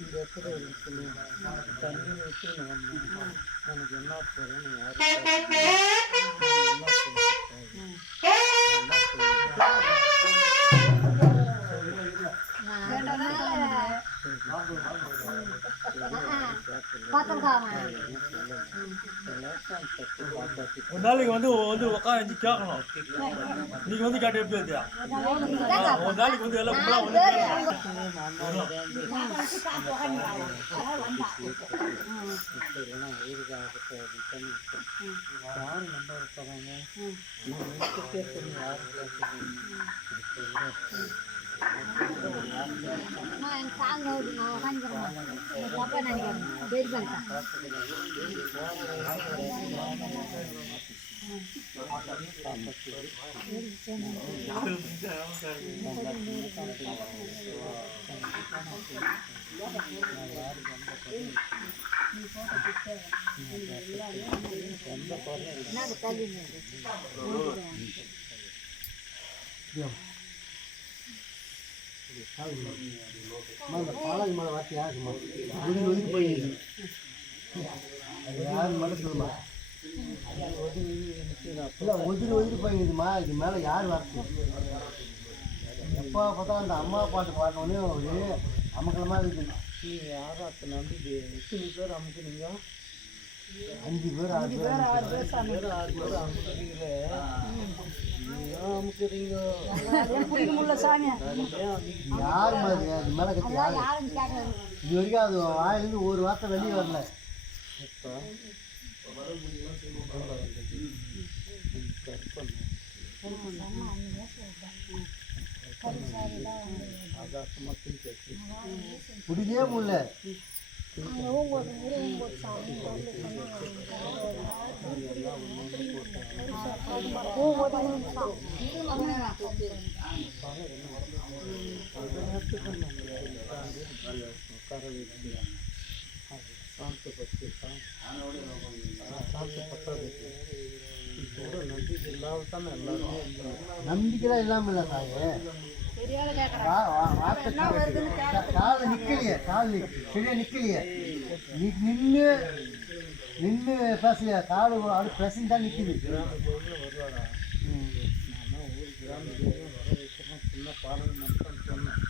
இந்த இடத்துல இருக்குது தண்ணி வச்சு எனக்கு என்ன போகிறேன்னு ஒரு நாளைக்கு வந்து உட்காந்து கேட்கணும். நீங்க வந்து கேட்ட எப்படி இருந்தியா? ஒரு நாளைக்கு வந்து எல்லாம் பாலாஜி மேலே வார்த்தை யாருக்குமா ஒதுங்கி போயிடுது. அது யாருன்னு மட்டும் சொல்லுமா? இல்லை ஒதுங்கி போயிடுதுமா. இது மேலே யார் வார்த்தை? எப்போ பார்த்தா அந்த அம்மா பாட்டு பாடினோடனே ஒரு அமக்கலமாக இருக்குது. நீங்கள் யாரும் அத்தை நம்பிக்கை எத்தனை பேர் அமுக்குறீங்க? 5 பேர் 6 பேர் அமுக்குறீங்களே. அமுக்குறீங்க யார் மாதிரி அது மேலே கட்டி யாரு இது வரைக்கும் அது வாயிலிருந்து ஒரு வார்த்தை வெளியே வரல. பிடிக்கவே முடியல. நம்பிக்கைலாம் இல்லாமல் இல்லை தாயே. கால நிக்கலையே, கால் சரியா நிக்கலையே. நின்று பேசலையா? கால் அப்படி பிரசன் தான் நிற்குது. சின்ன பாலம் மட்டும் சொன்னேன்.